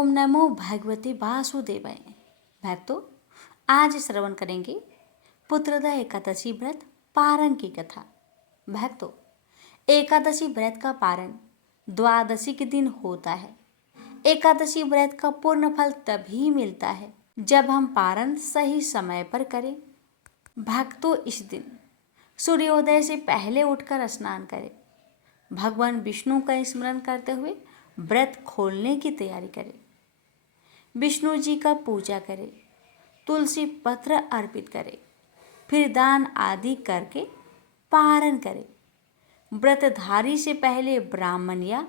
ओम नमो भगवते वासुदेवाय। भक्तों, आज श्रवण करेंगे पुत्रदा एकादशी व्रत पारण की कथा। भक्तों, एकादशी व्रत का पारण द्वादशी के दिन होता है। एकादशी व्रत का पूर्ण फल तभी मिलता है जब हम पारण सही समय पर करें। भक्तों, इस दिन सूर्योदय से पहले उठकर स्नान करें। भगवान विष्णु का स्मरण करते हुए व्रत खोलने की तैयारी करें। विष्णु जी का पूजा करें, तुलसी पत्र अर्पित करें, फिर दान आदि करके पारण करें। व्रतधारी से पहले ब्राह्मण या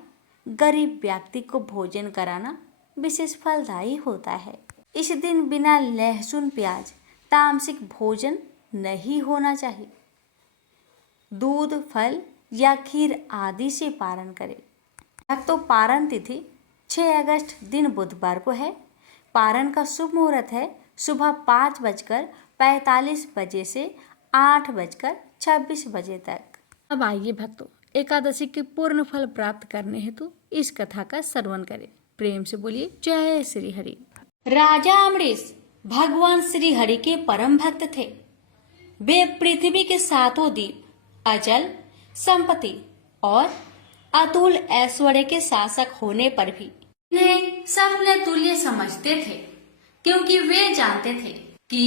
गरीब व्यक्ति को भोजन कराना विशेष फलदायी होता है। इस दिन बिना लहसुन प्याज तामसिक भोजन नहीं होना चाहिए। दूध, फल या खीर आदि से पारण करें। भक्तों, पारण तिथि 6 अगस्त दिन बुधवार को है। पारण का शुभ मुहूर्त है सुबह 5:45 बजे से 8:26 बजे तक। अब आइए भक्तों, एकादशी के पूर्ण फल प्राप्त करने हेतु इस कथा का श्रवण करें। प्रेम से बोलिए जय श्री हरि। राजा अमरीश भगवान श्री हरि के परम भक्त थे। वे पृथ्वी के 7 द्वीप, अचल संपत्ति और अतुल ऐश्वर्य के शासक होने पर भी इन्हें सपने तुल्य समझते थे, क्योंकि वे जानते थे कि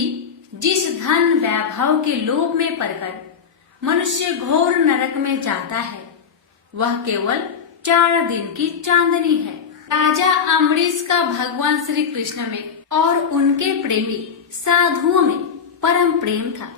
जिस धन वैभव के लोभ में पड़कर मनुष्य घोर नरक में जाता है, वह केवल 4 दिन की चांदनी है। राजा अम्बरीश का भगवान श्री कृष्ण में और उनके प्रेमी साधुओं में परम प्रेम था।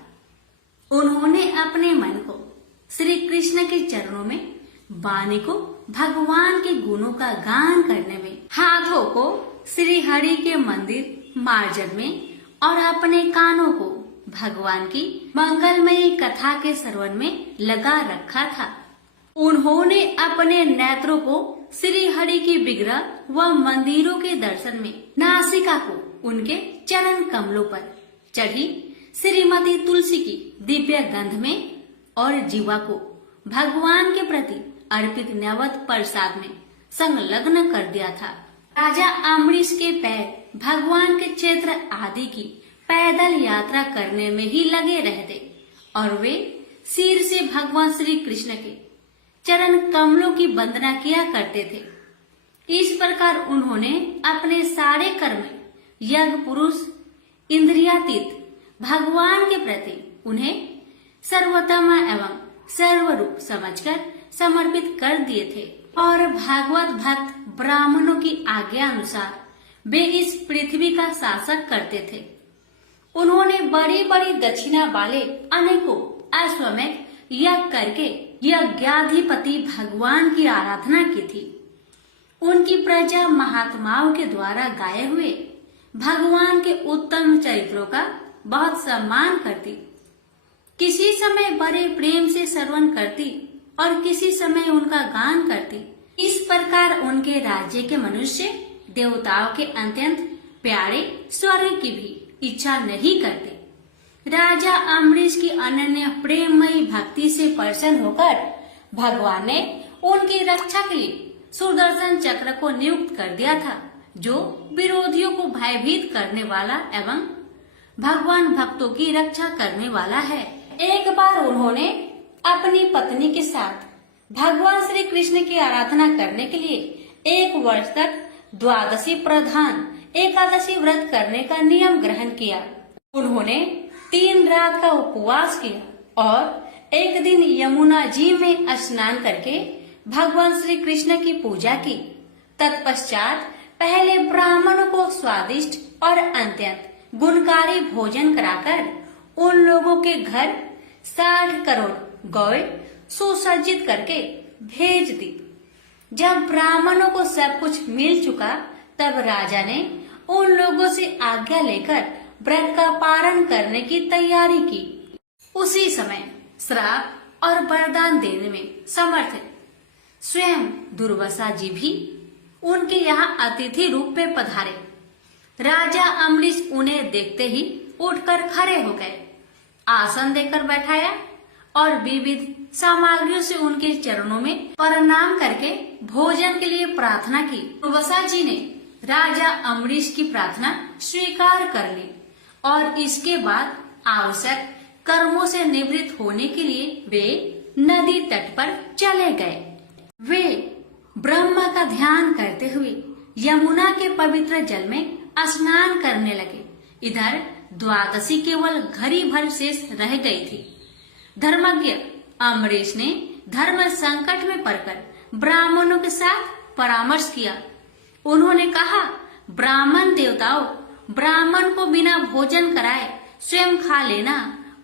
उन्होंने अपने मन को श्री कृष्ण के चरणों में, वाणी को भगवान के गुणों का गान करने में, हाथों को श्री हरि के मंदिर मार्जन में और अपने कानों को भगवान की मंगलमयी कथा के श्रवण में लगा रखा था। उन्होंने अपने नेत्रों को श्री हरि की विग्रह व मंदिरों के दर्शन में, नासिका को उनके चरण कमलों पर चढ़ी श्रीमती तुलसी की दिव्य गंध में और जीवा को भगवान के प्रति अर्पित नैवेद्य प्रसाद में संलग्न कर दिया था। राजा अम्बरीश के पैर भगवान के क्षेत्र आदि की पैदल यात्रा करने में ही लगे रहते और वे सिर से भगवान श्री कृष्ण के चरण कमलों की वंदना किया करते थे। इस प्रकार उन्होंने अपने सारे कर्म, यज्ञ, पुरुष, इंद्रियातीत भगवान के प्रति उन्हें सर्वोत्तम एवं सर्वरूप समझकर समर्पित कर दिए थे और भागवत भक्त ब्राह्मणों की आज्ञा अनुसार वे इस पृथ्वी का शासक करते थे। उन्होंने बड़ी बड़ी दक्षिणा वाले अनेकों अश्वमेध यज्ञ करके यज्ञाधिपति भगवान की आराधना की थी। उनकी प्रजा महात्माओं के द्वारा गाए हुए भगवान के उत्तम चरित्रों का बहुत सम्मान करती। किसी समय बड़े प्रेम से श्रवण करती और किसी समय उनका गान करती। इस प्रकार उनके राज्य के मनुष्य देवताओं के अत्यंत प्यारे स्वर्ग की भी इच्छा नहीं करते। राजा अम्बरीश की अनन्य प्रेममयी भक्ति से प्रसन्न होकर भगवान ने उनकी रक्षा के लिए सुदर्शन चक्र को नियुक्त कर दिया था, जो विरोधियों को भयभीत करने वाला एवं भगवान भक्तों की रक्षा करने वाला है। एक बार उन्होंने अपनी पत्नी के साथ भगवान श्री कृष्ण की आराधना करने के लिए 1 वर्ष तक द्वादशी प्रधान एकादशी व्रत करने का नियम ग्रहण किया। उन्होंने 3 रात का उपवास किया और एक दिन यमुना जी में स्नान करके भगवान श्री कृष्ण की पूजा की। तत्पश्चात पहले ब्राह्मणों को स्वादिष्ट और अत्यंत गुणकारी भोजन कराकर उन लोगों के घर 60 करोड़ गौएं सुसज्जित करके भेज दी। जब ब्राह्मणों को सब कुछ मिल चुका, तब राजा ने उन लोगों से आज्ञा लेकर व्रत का पारण करने की तैयारी की। उसी समय श्राप और वरदान देने में समर्थ स्वयं दुर्वासा जी भी उनके यहाँ अतिथि रूप में पधारे। राजा अम्बरीश उन्हें देखते ही उठकर खड़े हो गए, आसन देकर बैठाया और विविध सामग्रियों से उनके चरणों में प्रणाम करके भोजन के लिए प्रार्थना की। दुर्वासा जी ने राजा अम्बरीश की प्रार्थना स्वीकार कर ली और इसके बाद आवश्यक कर्मों से निवृत्त होने के लिए वे नदी तट पर चले गए। वे ब्रह्मा का ध्यान करते हुए यमुना के पवित्र जल में स्नान करने लगे। इधर द्वादशी केवल घड़ी भर शेष रह गई थी। धर्मज्ञ अम्बरीश ने धर्म संकट में पड़कर ब्राह्मणों के साथ परामर्श किया। उन्होंने कहा, ब्राह्मण देवताओं, ब्राह्मण को बिना भोजन कराए स्वयं खा लेना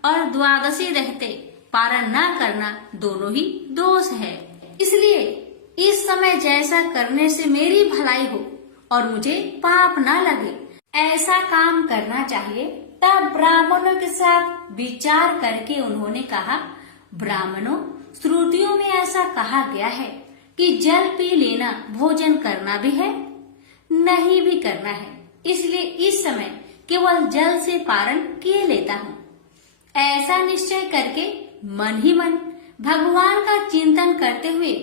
और द्वादशी रहते पारण न करना दोनों ही दोष है। इसलिए इस समय जैसा करने से मेरी भलाई हो और मुझे पाप न लगे, ऐसा काम करना चाहिए। तब ब्राह्मणों के साथ विचार करके उन्होंने कहा, ब्राह्मणों, श्रुतियों में ऐसा कहा गया है कि जल पी लेना भोजन करना भी है, नहीं भी करना है। इसलिए इस समय केवल जल से पारण किए लेता हूँ। ऐसा निश्चय करके मन ही मन भगवान का चिंतन करते हुए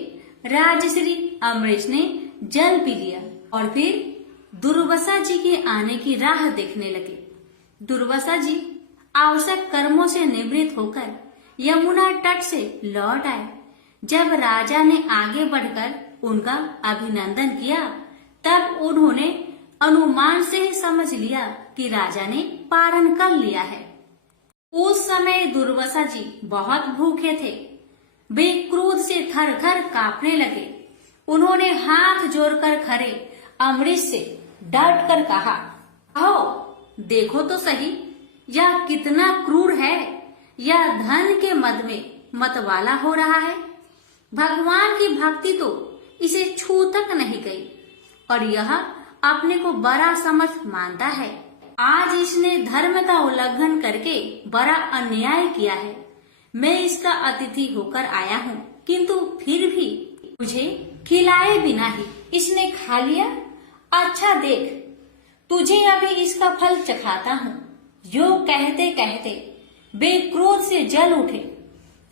राजश्री अम्बरीश ने जल पी लिया और फिर दुर्वासा जी के आने की राह देखने लगे। दुर्वासा जी आवश्यक कर्मों से निवृत्त होकर यमुना तट से लौट आए। जब राजा ने आगे बढ़कर उनका अभिनंदन किया, तब उन्होंने अनुमान से ही समझ लिया कि राजा ने पारण कर लिया है। उस समय दुर्वासा जी बहुत भूखे थे। वे क्रोध से थर थर कांपने लगे। उन्होंने हाथ जोड़कर खड़े अम्बरीश से डट कर कहा, आओ देखो तो सही, यह कितना क्रूर है। यह धन के मद में मतवाला हो रहा है। भगवान की भक्ति तो इसे छू तक नहीं गई और यह अपने को बड़ा समझ मानता है। आज इसने धर्म का उल्लंघन करके बड़ा अन्याय किया है। मैं इसका अतिथि होकर आया हूँ, किंतु फिर भी मुझे खिलाए बिना ही इसने खा लिया। अच्छा देख, तुझे अभी इसका फल चखाता हूँ। यो कहते कहते वे क्रोध से जल उठे।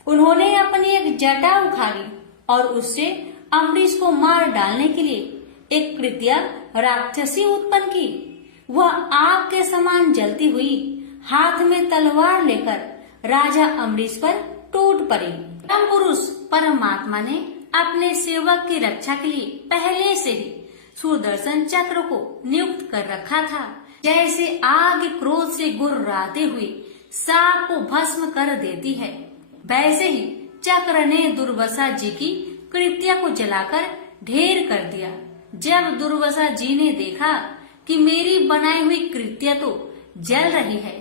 उन्होंने अपनी एक जटा उखाड़ी और उससे अम्बरीश को मार डालने के लिए एक कृत्या राक्षसी उत्पन्न की। वह आग के समान जलती हुई हाथ में तलवार लेकर राजा अम्बरीश पर टूट पड़ी। परम पुरुष परमात्मा ने अपने सेवक की रक्षा के लिए पहले से ही सुदर्शन चक्र को नियुक्त कर रखा था। जैसे आग क्रोध से गुर्राते हुए सांप को भस्म कर देती है, वैसे ही चक्र ने दुर्वासा जी की कृत्या को जलाकर ढेर कर दिया। जब दुर्वासा जी ने देखा कि मेरी बनाई हुई कृत्या तो जल रही है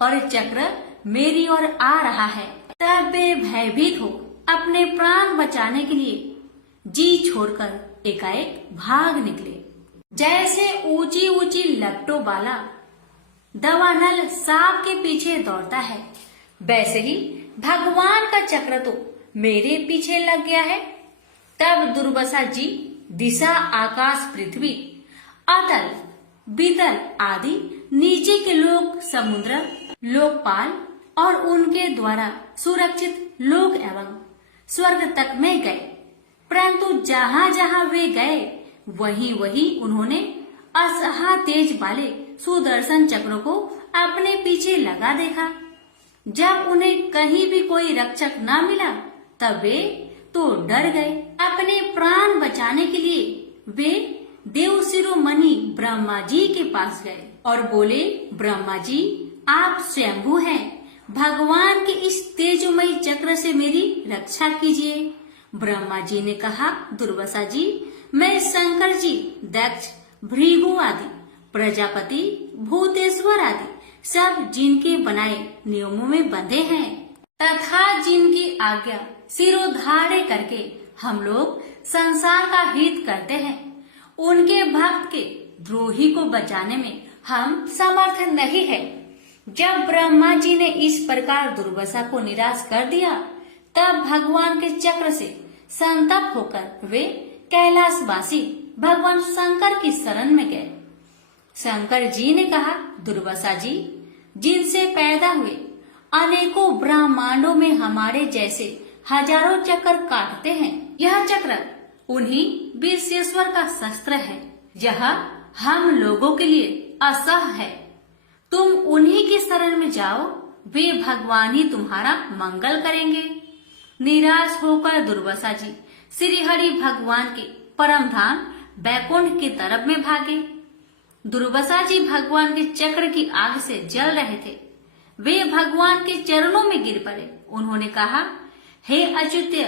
और चक्र मेरी ओर आ रहा है, तब वे भयभीत हो अपने प्राण बचाने के लिए जी छोड़कर एकाएक भाग निकले। जैसे ऊंची ऊंची लपटों वाला दवानल सांप के पीछे दौड़ता है, वैसे ही भगवान का चक्र तो मेरे पीछे लग गया है। तब दुर्वासा जी दिशा, आकाश, पृथ्वी, अतल, बीतल आदि नीचे के लोक, समुद्र, लोकपाल और उनके द्वारा सुरक्षित लोक एवं स्वर्ग तक में गए। परंतु जहाँ जहाँ वे गए वहीं वहीं उन्होंने असहा तेज वाले सुदर्शन चक्र को अपने पीछे लगा देखा। जब उन्हें कहीं भी कोई रक्षक न मिला तब वे तो डर गए। अपने प्राण बचाने के लिए वे देव शिरोमणि ब्रह्मा जी के पास गए और बोले, ब्रह्मा जी आप स्वयंभू हैं, भगवान के इस तेजमयी चक्र से मेरी रक्षा कीजिए। ब्रह्मा जी ने कहा, दुर्वासा जी, मैं शंकर जी, दक्ष, भृगु आदि, प्रजापति, भूतेश्वर आदि सब जिनके बनाए नियमों में बंधे हैं तथा जिनकी आज्ञा सिरोधार्य करके हम लोग संसार का हित करते हैं, उनके भक्त के द्रोही को बचाने में हम समर्थ नहीं है। जब ब्रह्मा जी ने इस प्रकार दुर्वासा को निराश कर दिया, तब भगवान के चक्र से संतप्त होकर वे कैलाशवासी भगवान शंकर की शरण में गए। शंकर जी ने कहा, दुर्वासा जी, जिनसे पैदा हुए अनेकों ब्रह्मांडों में हमारे जैसे हजारों चक्र काटते हैं, यह चक्र उन्हीं विश्वेश्वर का शस्त्र है। यह हम लोगों के लिए असह्य है। तुम उन्हीं की शरण में जाओ, वे भगवान ही तुम्हारा मंगल करेंगे। निराश होकर दुर्वासा जी श्री हरि भगवान के परम धाम बैकुंठ की तरफ में भागे। दुर्वासा जी भगवान के चक्र की आग से जल रहे थे। वे भगवान के चरणों में गिर पड़े। उन्होंने कहा, हे अच्युत्य,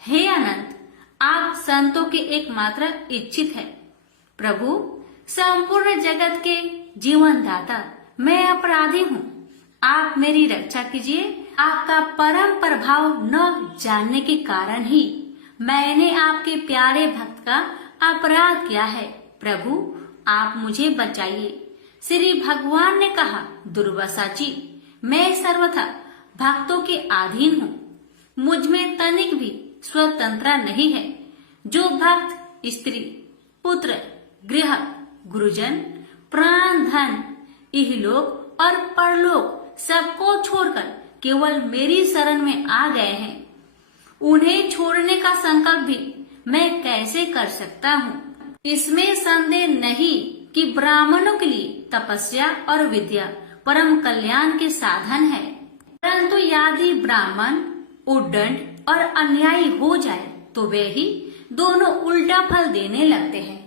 हे अनंत, आप संतों के एकमात्र इच्छित है। प्रभु, संपूर्ण जगत के जीवन दाता, मैं अपराधी हूँ, आप मेरी रक्षा कीजिए। आपका परम प्रभाव न जानने के कारण ही मैंने आपके प्यारे भक्त का अपराध किया है। प्रभु, आप मुझे बचाइए। श्री भगवान ने कहा, दुर्वासा जी, मैं सर्वथा भक्तों के अधीन हूँ। मुझ में तनिक भी स्वतंत्रता नहीं है। जो भक्त स्त्री, पुत्र, गृह, गुरुजन, प्राण, धन, इहलोक और परलोक सबको छोड़कर केवल मेरी शरण में आ गए हैं, उन्हें छोड़ने का संकल्प भी मैं कैसे कर सकता हूँ। इसमें संदेह नहीं कि ब्राह्मणों के लिए तपस्या और विद्या परम कल्याण के साधन है, परंतु यदि ब्राह्मण उद्दंड और अन्यायी हो जाए तो वे ही दोनों उल्टा फल देने लगते हैं।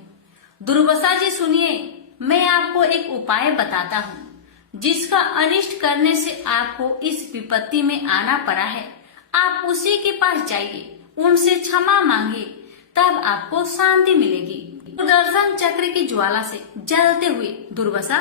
दुर्वासा जी सुनिए, मैं आपको एक उपाय बताता हूँ जिसका अनिष्ट करने से आपको इस विपत्ति में आना पड़ा है। आप उसी के पास जाइए, उनसे क्षमा मांगिए, तब आपको शांति मिलेगी। सुदर्शन चक्र की ज्वाला से जलते हुए दुर्वासा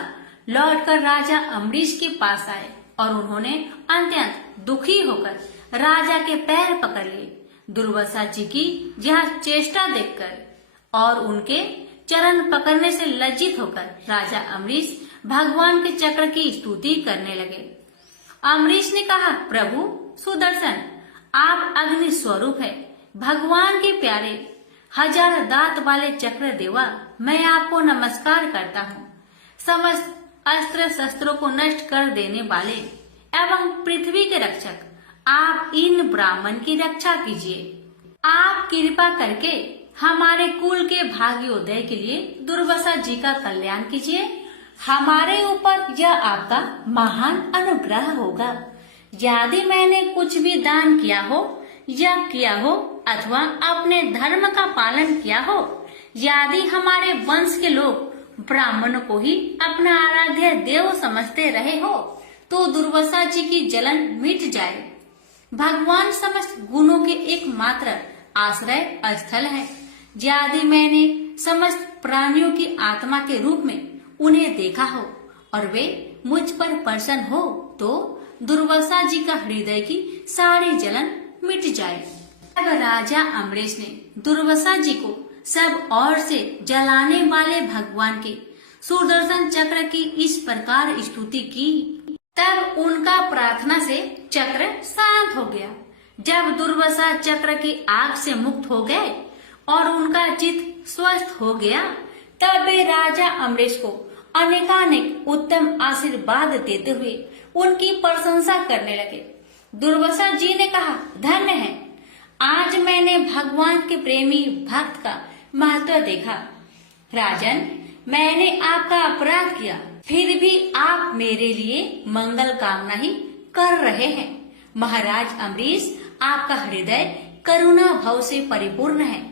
लौटकर राजा अम्बरीश के पास आए और उन्होंने अत्यंत दुखी होकर राजा के पैर पकड़ लिए। दुर्वासा जी की यह चेष्टा देखकर और उनके चरण पकड़ने से लज्जित होकर राजा अम्बरीश भगवान के चक्र की स्तुति करने लगे। अम्बरीश ने कहा, प्रभु सुदर्शन, आप अग्नि स्वरूप है, भगवान के प्यारे, हजार दांत वाले चक्र देवा, मैं आपको नमस्कार करता हूँ। समस्त अस्त्र शस्त्रों को नष्ट कर देने वाले एवं पृथ्वी के रक्षक, आप इन ब्राह्मण की रक्षा कीजिए। आप कृपा करके हमारे कुल के भाग्योदय के लिए दुर्वासा जी का कल्याण कीजिए। हमारे ऊपर यह आपका महान अनुग्रह होगा। यदि मैंने कुछ भी दान किया हो या किया हो अथवा अपने धर्म का पालन किया हो, यदि हमारे वंश के लोग ब्राह्मणों को ही अपना आराध्य देव समझते रहे हो, तो दुर्वासा जी की जलन मिट जाए। भगवान समस्त गुणों के एकमात्र आश्रय स्थल है। यदि मैंने समस्त प्राणियों की आत्मा के रूप में उन्हें देखा हो और वे मुझ पर प्रसन्न हो, तो दुर्वासा जी का हृदय की सारी जलन मिट जाए। तब राजा अम्बरीश ने दुर्वासा जी को सब ओर से जलाने वाले भगवान के सुदर्शन चक्र की इस प्रकार स्तुति की। तब उनका प्रार्थना से चक्र शांत हो गया। जब दुर्वासा चक्र की आग से मुक्त हो गए और उनका चित्त स्वस्थ हो गया, तब वे राजा अम्बरीश को अनेकानेक उत्तम आशीर्वाद देते हुए उनकी प्रशंसा करने लगे। दुर्वासा जी ने कहा, धन्य है, आज मैंने भगवान के प्रेमी भक्त का महत्व देखा। राजन, मैंने आपका अपराध किया, फिर भी आप मेरे लिए मंगल कामना ही कर रहे हैं। महाराज अम्बरीश, आपका हृदय करुणा भाव से परिपूर्ण है।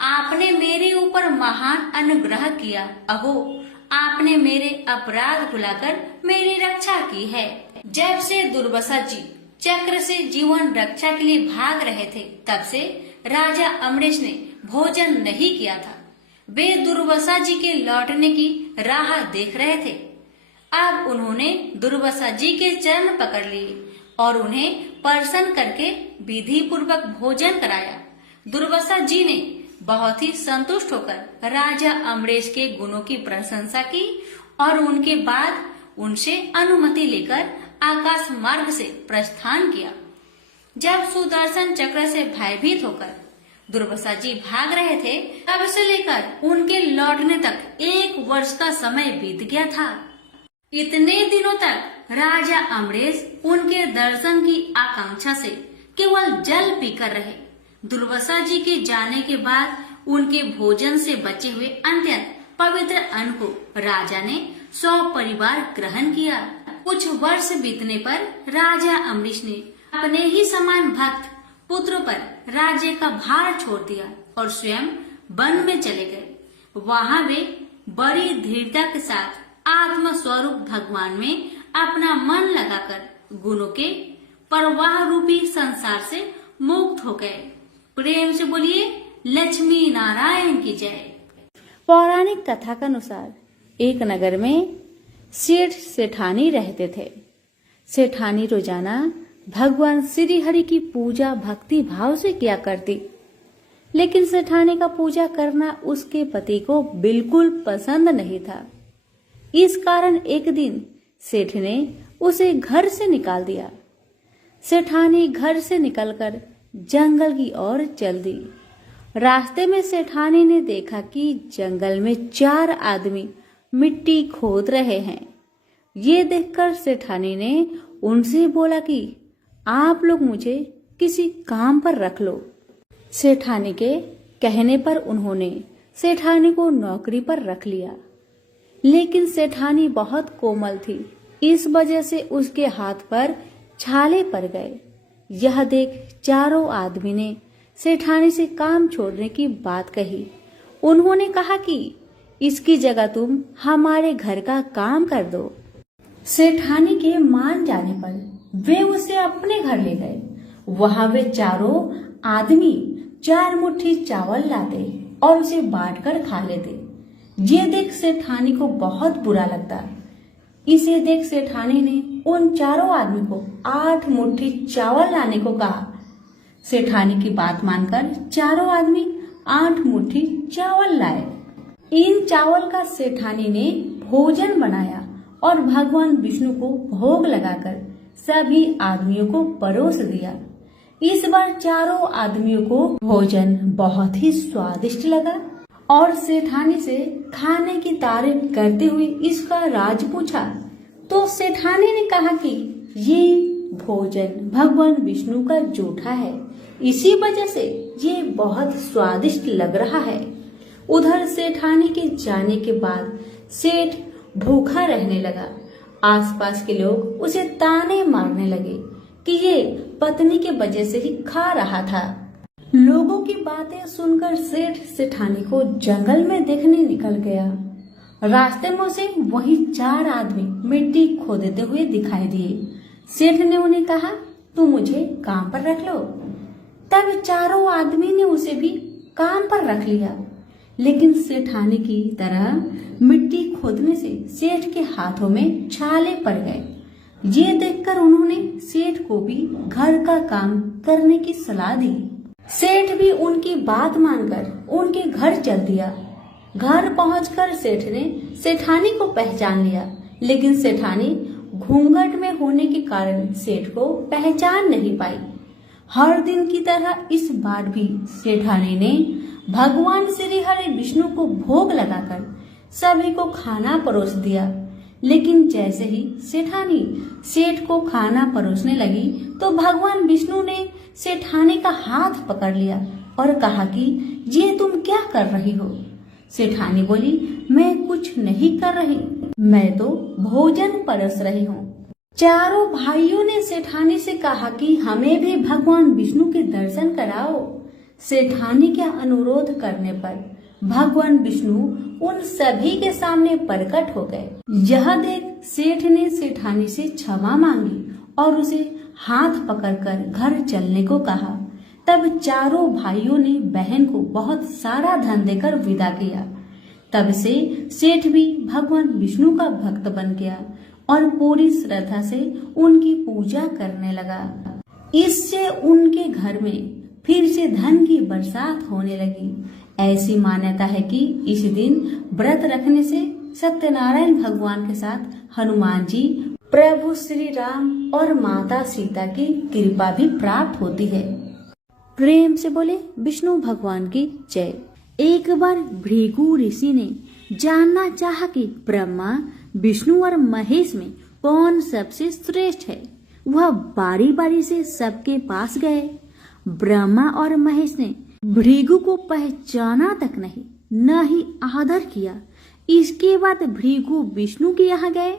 आपने मेरे ऊपर महान अनुग्रह किया। अहो, आपने मेरे अपराध भुलाकर मेरी रक्षा की है। जब से दुर्वासा जी चक्र से जीवन रक्षा के लिए भाग रहे थे, तब से राजा अम्बरीश ने भोजन नहीं किया था। वे दुर्वासा जी के लौटने की राह देख रहे थे। अब उन्होंने दुर्वासा जी के चरण पकड़ लिए और उन्हें प्रसन्न करके विधि पूर्वक भोजन कराया। दुर्वासा जी ने बहुत ही संतुष्ट होकर राजा अम्बरीश के गुणों की प्रशंसा की और उनके बाद उनसे अनुमति लेकर आकाश मार्ग से प्रस्थान किया। जब सुदर्शन चक्र से भयभीत होकर दुर्वासा जी भाग रहे थे, तब से लेकर उनके लौटने तक 1 वर्ष का समय बीत गया था। इतने दिनों तक राजा अम्बरीश उनके दर्शन की आकांक्षा से केवल जल पीकर रहे। दुर्वासा जी के जाने के बाद उनके भोजन से बचे हुए अत्यंत पवित्र अन्न को राजा ने 100 परिवार ग्रहण किया। कुछ वर्ष बीतने पर राजा अम्बरीश ने अपने ही समान भक्त पुत्र पर राज्य का भार छोड़ दिया और स्वयं वन में चले गए। वहां वे बड़ी दृढ़ता के साथ आत्म स्वरूप भगवान में अपना मन लगाकर गुणों के प्रवाह रूपी संसार से मुक्त हो गए। प्रेम से बोलिए लक्ष्मी नारायण की जय। पौराणिक कथा के अनुसार एक नगर में सेठ सेठानी रहते थे। सेठानी रोजाना भगवान श्री हरि की पूजा भक्ति भाव से किया करती, लेकिन सेठानी का पूजा करना उसके पति को बिल्कुल पसंद नहीं था। इस कारण एक दिन सेठ ने उसे घर से निकाल दिया। सेठानी घर से निकलकर जंगल की ओर चल दी। रास्ते में सेठानी ने देखा कि जंगल में 4 आदमी मिट्टी खोद रहे हैं। ये देखकर सेठानी ने उनसे बोला कि आप लोग मुझे किसी काम पर रख लो। सेठानी के कहने पर उन्होंने सेठानी को नौकरी पर रख लिया, लेकिन सेठानी बहुत कोमल थी, इस वजह से उसके हाथ पर छाले पड़ गए। यह देख चारों आदमी ने सेठानी से काम छोड़ने की बात कही। उन्होंने कहा कि इसकी जगह तुम हमारे घर का काम कर दो। सेठानी के मान जाने पर वे उसे अपने घर ले गए। वहां वे चारों आदमी 4 मुट्ठी चावल लाते और उसे बांटकर खा लेते। ये देख सेठानी को बहुत बुरा लगता। इसे देख सेठानी ने उन चारों आदमी को 8 मुट्ठी चावल लाने को कहा। सेठानी की बात मानकर चारों आदमी 8 मुट्ठी चावल लाए। इन चावल का सेठानी ने भोजन बनाया और भगवान विष्णु को भोग लगाकर सभी आदमियों को परोस दिया। इस बार चारों आदमियों को भोजन बहुत ही स्वादिष्ट लगा और सेठानी से खाने की तारीफ करते हुए इसका राज पूछा। तो सेठानी ने कहा कि ये भोजन भगवान विष्णु का जूठा है, इसी वजह से ये बहुत स्वादिष्ट लग रहा है। उधर सेठानी के जाने के बाद सेठ भूखा रहने लगा। आसपास के लोग उसे ताने मारने लगे कि ये पत्नी के वजह से ही खा रहा था। लोगों की बातें सुनकर सेठ सेठानी को जंगल में देखने निकल गया। रास्ते में उसे वही 4 आदमी मिट्टी खोदते हुए दिखाई दिए। सेठ ने उन्हें कहा, तुम मुझे काम पर रख लो। तब चारों आदमी ने उसे भी काम पर रख लिया, लेकिन सेठानी की तरह मिट्टी खोदने से सेठ के हाथों में छाले पड़ गए। ये देखकर उन्होंने सेठ को भी घर का काम करने की सलाह दी। सेठ भी उनकी बात मानकर उनके घर चल दिया। घर पहुंचकर सेठ ने सेठानी को पहचान लिया, लेकिन सेठानी घूंघट में होने के कारण सेठ को पहचान नहीं पाई। हर दिन की तरह इस बार भी सेठानी ने भगवान श्री हरि विष्णु को भोग लगाकर सभी को खाना परोस दिया। लेकिन जैसे ही सेठानी सेठ को खाना परोसने लगी तो भगवान विष्णु ने सेठानी का हाथ पकड़ लिया और कहा कि ये तुम क्या कर रही हो। सेठानी बोली, मैं कुछ नहीं कर रही, मैं तो भोजन परोस रही हूँ। चारों भाइयों ने सेठानी से कहा कि हमें भी भगवान विष्णु के दर्शन कराओ। सेठानी के अनुरोध करने पर भगवान विष्णु उन सभी के सामने प्रकट हो गए। यह देख सेठ ने सेठानी से क्षमा मांगी और उसे हाथ पकड़कर घर चलने को कहा। तब चारों भाइयों ने बहन को बहुत सारा धन देकर विदा किया। तब से सेठ भी भगवान विष्णु का भक्त बन गया और पूरी श्रद्धा से उनकी पूजा करने लगा। इससे उनके घर में फिर से धन की बरसात होने लगी। ऐसी मान्यता है कि इस दिन व्रत रखने से सत्यनारायण भगवान के साथ हनुमान जी, प्रभु श्री राम और माता सीता की कृपा भी प्राप्त होती है। प्रेम से बोले विष्णु भगवान की जय। एक बार भृगु ऋषि ने जानना चाहा कि ब्रह्मा, विष्णु और महेश में कौन सबसे श्रेष्ठ है। वह बारी बारी से सबके पास गए। ब्रह्मा और महेश ने भृगु को पहचाना तक नहीं, न ही आदर किया। इसके बाद भृगु विष्णु के यहाँ गए।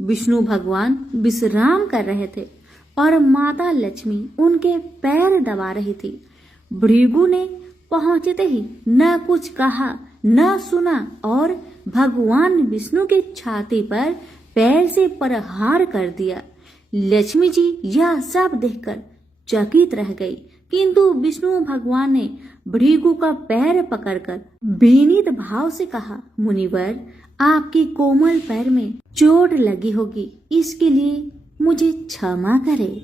विष्णु भगवान विश्राम कर रहे थे और माता लक्ष्मी उनके पैर दबा रही थी। भृगु ने पहुंचते ही न कुछ कहा न सुना और भगवान विष्णु की छाती पर पैर से प्रहार कर दिया। लक्ष्मी जी यह सब देखकर चकित रह गई, किंतु विष्णु भगवान ने भृगु का पैर पकड़कर विनीत भाव से कहा, मुनिवर, आपके कोमल पैर में चोट लगी होगी, इसके लिए मुझे क्षमा करें।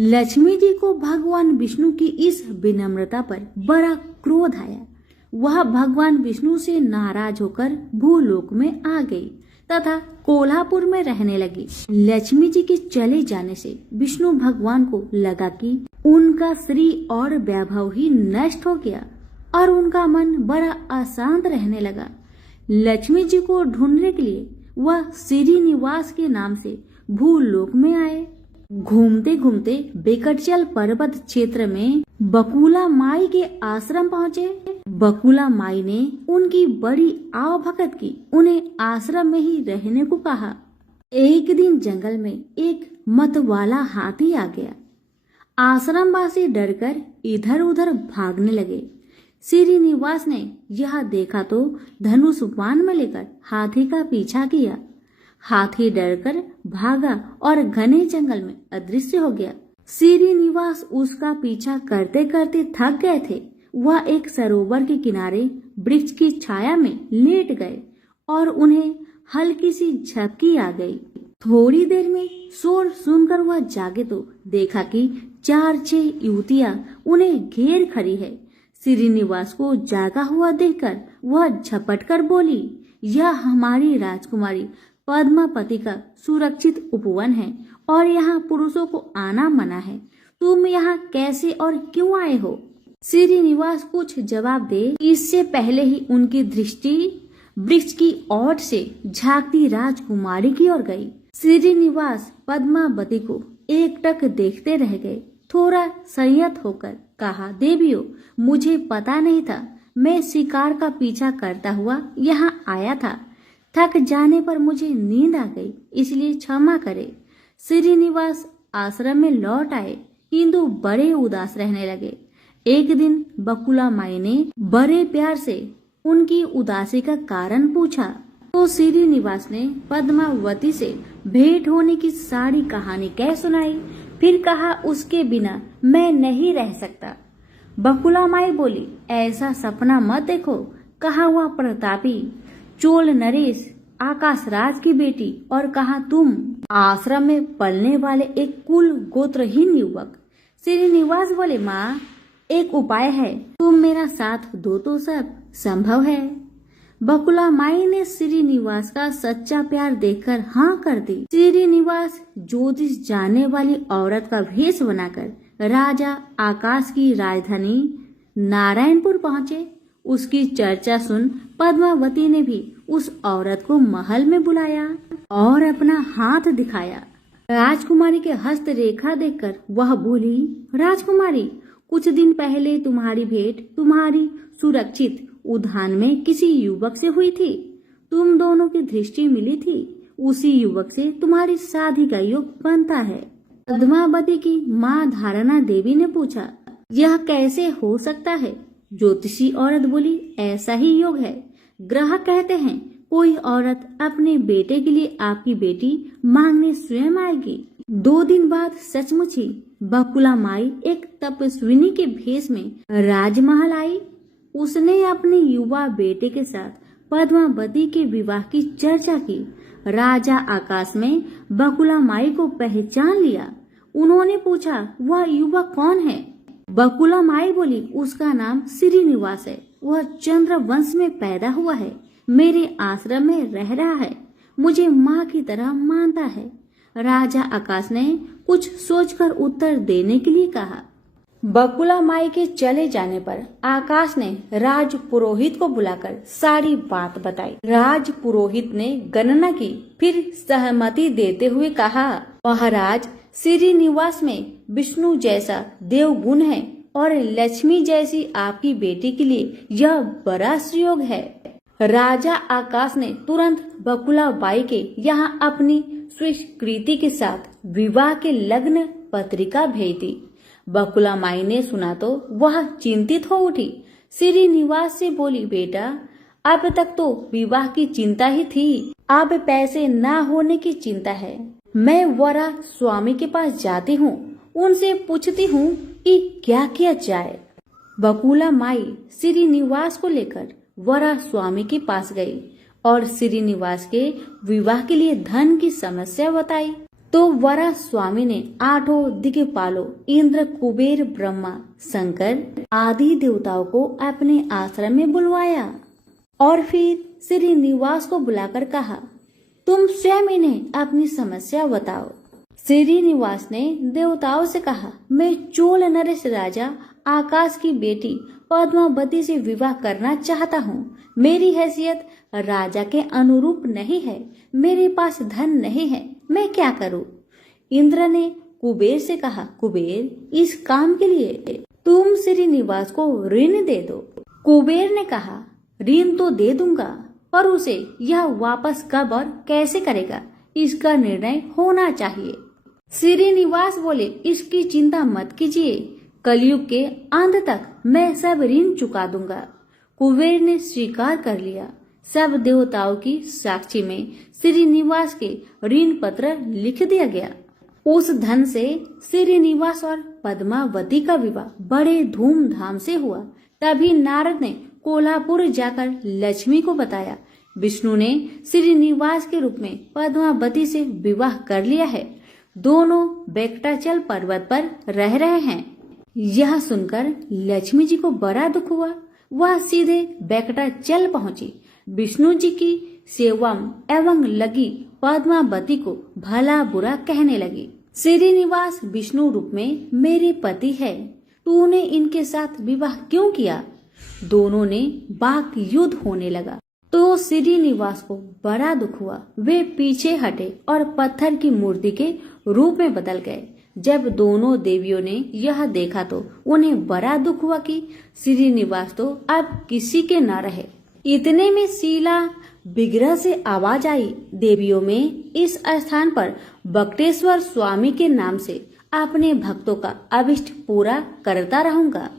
लक्ष्मी जी को भगवान विष्णु की इस विनम्रता पर बड़ा क्रोध आया। वह भगवान विष्णु से नाराज होकर भूलोक में आ गई तथा कोल्हापुर में रहने लगी। लक्ष्मी जी के चले जाने से विष्णु भगवान को लगा कि उनका श्री और वैभव ही नष्ट हो गया और उनका मन बड़ा अशांत रहने लगा। लक्ष्मी जी को ढूंढने के लिए वह श्रीनिवास के नाम से भूलोक में आए। घूमते घूमते बेकटचल पर्वत क्षेत्र में बकुला माई के आश्रम पहुँचे। बकुला माई ने उनकी बड़ी आवभगत की, उन्हें आश्रम में ही रहने को कहा। एक दिन जंगल में एक मतवाला हाथी आ गया। आश्रमवासी डरकर इधर उधर भागने लगे। श्रीनिवास ने यह देखा तो धनुष बाण में लेकर हाथी का पीछा किया। हाथी डरकर भागा और घने जंगल में अदृश्य हो गया। श्रीनिवास उसका पीछा करते करते थक गए थे। वह एक सरोवर के किनारे वृक्ष की छाया में लेट गए और उन्हें हल्की सी झपकी आ गई। थोड़ी देर में शोर सुनकर वह जागे तो देखा कि 4-6 युवतियां उन्हें घेर खड़ी है। श्रीनिवास को जागा हुआ देखकर वह झपटकर बोली, यह हमारी राजकुमारी पद्मावती का सुरक्षित उपवन है और यहाँ पुरुषों को आना मना है। तुम यहाँ कैसे और क्यों आए हो? श्रीनिवास कुछ जवाब दे इससे पहले ही उनकी दृष्टि वृक्ष की ओट से झांकती राजकुमारी की ओर गई। श्रीनिवास पद्मावती को एकटक देखते रह गए। थोड़ा संयत होकर कहा, देवियों, मुझे पता नहीं था। मैं शिकार का पीछा करता हुआ यहाँ आया था। थक जाने पर मुझे नींद आ गई, इसलिए क्षमा करे। श्रीनिवास आश्रम में लौट आए, किंतु बड़े उदास रहने लगे। एक दिन बकुला माई ने बड़े प्यार से उनकी उदासी का कारण पूछा तो श्रीनिवास ने पद्मावती से भेंट होने की सारी कहानी कह सुनाई। फिर कहा, उसके बिना मैं नहीं रह सकता। बकुला माई बोली, ऐसा सपना मत देखो। कहा हुआ प्रतापी चोल नरेश आकाशराज की बेटी और कहा तुम आश्रम में पलने वाले एक कुल गोत्रहीन युवक। श्रीनिवास बोले, माँ, एक उपाय है, तुम मेरा साथ दो तो सब संभव है। बकुला माई ने श्रीनिवास का सच्चा प्यार देखकर हाँ कर दी। श्रीनिवास ज्योतिष जानने वाली औरत का भेष बनाकर राजा आकाश की राजधानी नारायणपुर पहुँचे। उसकी चर्चा सुन पद्मावती ने भी उस औरत को महल में बुलाया और अपना हाथ दिखाया। राजकुमारी के हस्त रेखा देखकर वह बोली, राजकुमारी, कुछ दिन पहले तुम्हारी भेंट तुम्हारी सुरक्षित उद्यान में किसी युवक से हुई थी। तुम दोनों की दृष्टि मिली थी। उसी युवक से तुम्हारी शादी का योग बनता है। पद्मावती की माँ धारणा देवी ने पूछा, यह कैसे हो सकता है? ज्योतिषी औरत बोली, ऐसा ही योग है। ग्रह कहते हैं कोई औरत अपने बेटे के लिए आपकी बेटी मांगने स्वयं आएगी। 2 दिन बाद सचमुच ही बकुला माई एक तपस्विनी के भेष में राजमहल आई। उसने अपने युवा बेटे के साथ पद्मावती के विवाह की चर्चा की। राजा आकाश में बकुला माई को पहचान लिया। उन्होंने पूछा, वह युवक कौन है? बकुला माई बोली, उसका नाम श्रीनिवास है। वह चंद्र वंश में पैदा हुआ है। मेरे आश्रम में रह रहा है। मुझे माँ की तरह मानता है। राजा आकाश ने कुछ सोचकर उत्तर देने के लिए कहा। बकुला माई के चले जाने पर आकाश ने राज पुरोहित को बुलाकर सारी बात बताई। राज पुरोहित ने गणना की, फिर सहमति देते हुए कहा, महाराज, श्रीनिवास में विष्णु जैसा देवगुण है और लक्ष्मी जैसी आपकी बेटी के लिए यह बड़ा सुयोग है। राजा आकाश ने तुरंत बकुला बाई के यहाँ अपनी स्वीकृति के साथ विवाह के लग्न पत्रिका भेज दी। बकुला माई ने सुना तो वह चिंतित हो उठी। श्रीनिवास से बोली, बेटा अब तक तो विवाह की चिंता ही थी, अब पैसे ना होने की चिंता है। मैं वरा स्वामी के पास जाती हूँ, उनसे पूछती हूँ कि क्या किया जाए। बकुला माई श्रीनिवास को लेकर वरा स्वामी के पास गई और श्रीनिवास के विवाह के लिए धन की समस्या बताई। तो वरा स्वामी ने 8 दिक्पालों इंद्र, कुबेर, ब्रह्मा, शंकर आदि देवताओं को अपने आश्रम में बुलवाया और फिर श्रीनिवास को बुलाकर कहा, तुम स्वयं इन्हें अपनी समस्या बताओ। श्रीनिवास ने देवताओं से कहा, मैं चोल नरेश राजा आकाश की बेटी पद्मावती से विवाह करना चाहता हूँ। मेरी हैसियत राजा के अनुरूप नहीं है, मेरे पास धन नहीं है, मैं क्या करूँ। इंद्र ने कुबेर से कहा, कुबेर इस काम के लिए तुम श्रीनिवास को ऋण दे दो। कुबेर ने कहा, ऋण तो दे दूंगा, पर उसे यह वापस कब और कैसे करेगा, इसका निर्णय होना चाहिए। श्रीनिवास बोले, इसकी चिंता मत कीजिए, कलयुग के अंत तक मैं सब ऋण चुका दूंगा। कुबेर ने स्वीकार कर लिया। सब देवताओं की साक्षी में श्रीनिवास के ऋण पत्र लिख दिया गया। उस धन से श्रीनिवास और पद्मावती का विवाह बड़े धूमधाम से हुआ। तभी नारद ने कोल्हापुर जाकर लक्ष्मी को बताया, विष्णु ने श्रीनिवास के रूप में पद्मावती से विवाह कर लिया है, दोनों वेंकटाचल पर्वत पर रह रहे हैं। यह सुनकर लक्ष्मी जी को बड़ा दुख हुआ। वह सीधे वेंकटाचल पहुंची। विष्णु जी की सेवा एवं लगी पद्मावती को भला बुरा कहने लगी। श्रीनिवास विष्णु रूप में मेरे पति है, तूने इनके साथ विवाह क्यों किया। दोनों ने वाक युद्ध होने लगा तो श्रीनिवास को बड़ा दुख हुआ। वे पीछे हटे और पत्थर की मूर्ति के रूप में बदल गए। जब दोनों देवियों ने यह देखा तो उन्हें बड़ा दुख हुआ कि श्रीनिवास तो अब किसी के न रहे। इतने में शीला विग्रह से आवाज आई, देवियों में इस स्थान पर बक्टेश्वर स्वामी के नाम से अपने भक्तों का अभिष्ट पूरा करता रहूंगा।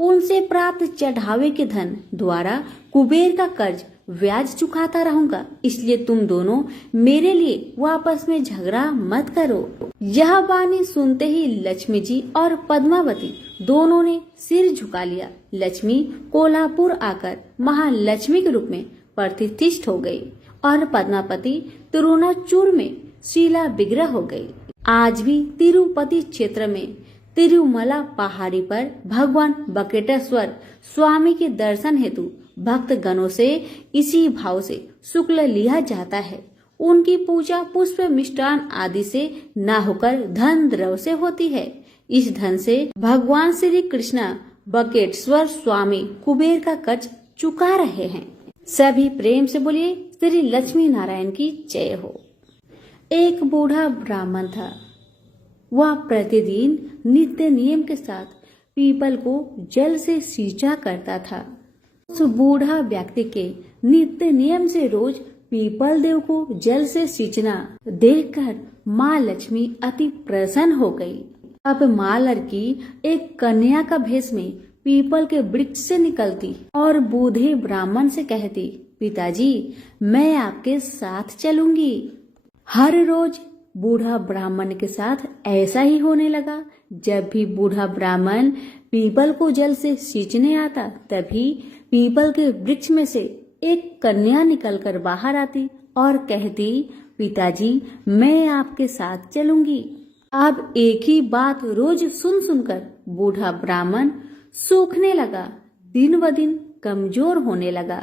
उनसे प्राप्त चढ़ावे के धन द्वारा कुबेर का कर्ज ब्याज चुकाता रहूंगा, इसलिए तुम दोनों मेरे लिए वापस में झगड़ा मत करो। यह वाणी सुनते ही लक्ष्मी जी और पद्मावती दोनों ने सिर झुका लिया। लक्ष्मी कोल्हापुर आकर महालक्ष्मी के रूप में प्रतिष्ठित हो गई और पद्मावती तिरुनाचूर में शीला विग्रह हो गई। आज भी तिरुपति क्षेत्र में तिरुमला पहाड़ी पर भगवान बकेटेश्वर स्वामी के दर्शन हेतु भक्त गणों से इसी भाव से शुक्ल लिया जाता है। उनकी पूजा पुष्प, मिष्टान आदि से न होकर धन द्रव्य से होती है। इस धन से भगवान श्री कृष्ण बकेटेश्वर स्वामी कुबेर का कर्ज चुका रहे हैं। सभी प्रेम से बोलिए श्री लक्ष्मी नारायण की जय हो। एक बूढ़ा ब्राह्मण था। वह प्रतिदिन नित्य नियम के साथ पीपल को जल से सींचा करता था। उस बूढ़ा व्यक्ति के नित्य नियम से रोज पीपल देव को जल से सींचना देखकर माँ लक्ष्मी अति प्रसन्न हो गई। अब माँ लड़की एक कन्या का भेष में पीपल के वृक्ष से निकलती और बूढ़े ब्राह्मण से कहती, पिताजी मैं आपके साथ चलूंगी। हर रोज बूढ़ा ब्राह्मण के साथ ऐसा ही होने लगा। जब भी बूढ़ा ब्राह्मण पीपल को जल से सींचने आता, तभी पीपल के वृक्ष में से एक कन्या निकलकर बाहर आती और कहती, पिताजी मैं आपके साथ चलूंगी। अब एक ही बात रोज सुन सुनकर बूढ़ा ब्राह्मण सूखने लगा, दिन ब दिन कमजोर होने लगा।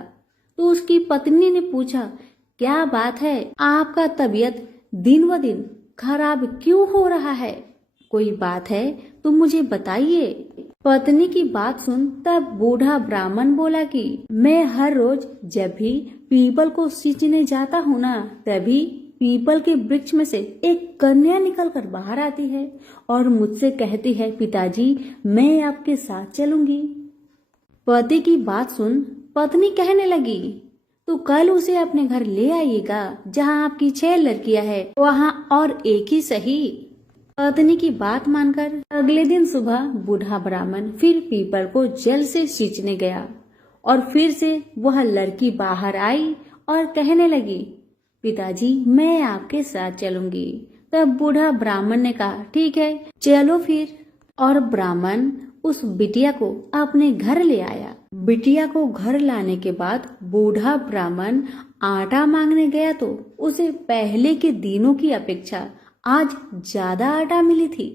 तो उसकी पत्नी ने पूछा, क्या बात है, आपका तबीयत दिन ब दिन खराब क्यों हो रहा है, कोई बात है तो मुझे बताइए। पत्नी की बात सुन तब बूढ़ा ब्राह्मण बोला कि मैं हर रोज जब भी पीपल को सींचने जाता हूँ ना, तभी पीपल के वृक्ष में से एक कन्या निकलकर बाहर आती है और मुझसे कहती है, पिताजी मैं आपके साथ चलूंगी। पति की बात सुन पत्नी कहने लगी, तो कल उसे अपने घर ले आइएगा, जहाँ आपकी 6 लड़कियां हैं वहाँ और एक ही सही। पत्नी की बात मानकर अगले दिन सुबह बूढ़ा ब्राह्मण फिर पीपल को जल से सींचने गया और फिर से वह लड़की बाहर आई और कहने लगी, पिताजी मैं आपके साथ चलूंगी। तब बूढ़ा ब्राह्मण ने कहा, ठीक है चलो फिर। और ब्राह्मण उस बिटिया को अपने घर ले आया। बिटिया को घर लाने के बाद बूढ़ा ब्राह्मण आटा मांगने गया तो उसे पहले के दिनों की अपेक्षा आज ज्यादा आटा मिली थी।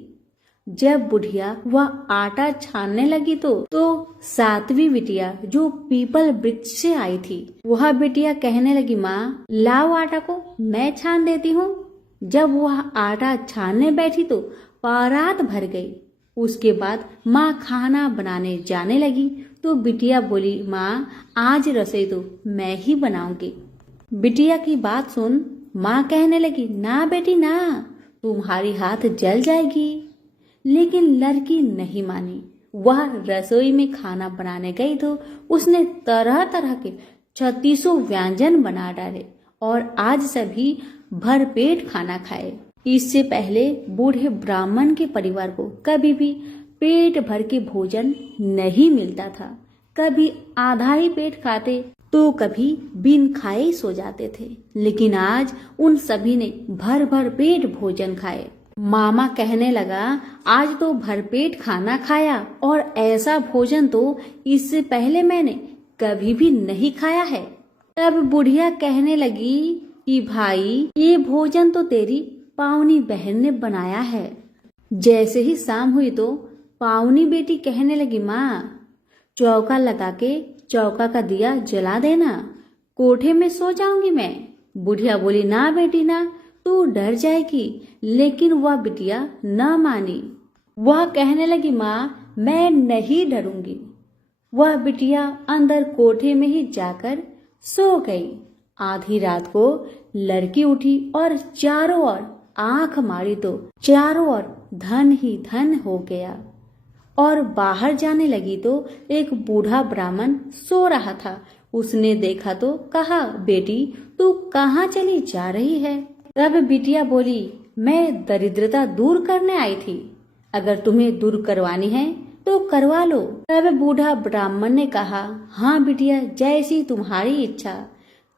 जब बुढ़िया वह आटा छानने लगी तो सातवीं बिटिया जो पीपल वृक्ष से आई थी वह बिटिया कहने लगी, माँ लाओ आटा को मैं छान देती हूँ। जब वह आटा छानने बैठी तो परात भर गई। उसके बाद माँ खाना बनाने जाने लगी तो बिटिया बोली, माँ आज रसोई तो मैं ही बनाऊंगी। बिटिया की बात सुन माँ कहने लगी, ना बेटी ना, तुम्हारी हाथ जल जाएगी। लेकिन लड़की नहीं मानी। वह रसोई में खाना बनाने गई तो उसने तरह तरह के 36 व्यंजन बना डाले और आज सभी भरपेट खाना खाए। इससे पहले बूढ़े ब्राह्मण के परिवार को कभी भी पेट भर के भोजन नहीं मिलता था। कभी आधा ही पेट खाते तो कभी बिन खाए सो जाते थे। लेकिन आज उन सभी ने भर भर पेट भोजन खाए। मामा कहने लगा, आज तो भरपेट खाना खाया और ऐसा भोजन तो इससे पहले मैंने कभी भी नहीं खाया है। तब बुढ़िया कहने लगी कि भाई ये भोजन तो तेरी पावनी बहन ने बनाया है। जैसे ही शाम हुई तो पावनी बेटी कहने लगी, माँ चौका लगा के चौका का दिया जला देना, कोठे में सो जाऊंगी मैं। बुढ़िया बोली, ना बेटी ना, तू डर जाएगी। लेकिन वह बिटिया न मानी। वह कहने लगी, माँ मैं नहीं डरूंगी। वह बिटिया अंदर कोठे में ही जाकर सो गई। आधी रात को लड़की उठी और चारों ओर आंख मारी तो चारों ओर धन ही धन हो गया। और बाहर जाने लगी तो एक बूढ़ा ब्राह्मण सो रहा था। उसने देखा तो कहा, बेटी तू कहाँ चली जा रही है? तब बिटिया बोली, मैं दरिद्रता दूर करने आई थी। अगर तुम्हें दूर करवानी है तो करवा लो। तब बूढ़ा ब्राह्मण ने कहा, हाँ बिटिया जैसी तुम्हारी इच्छा।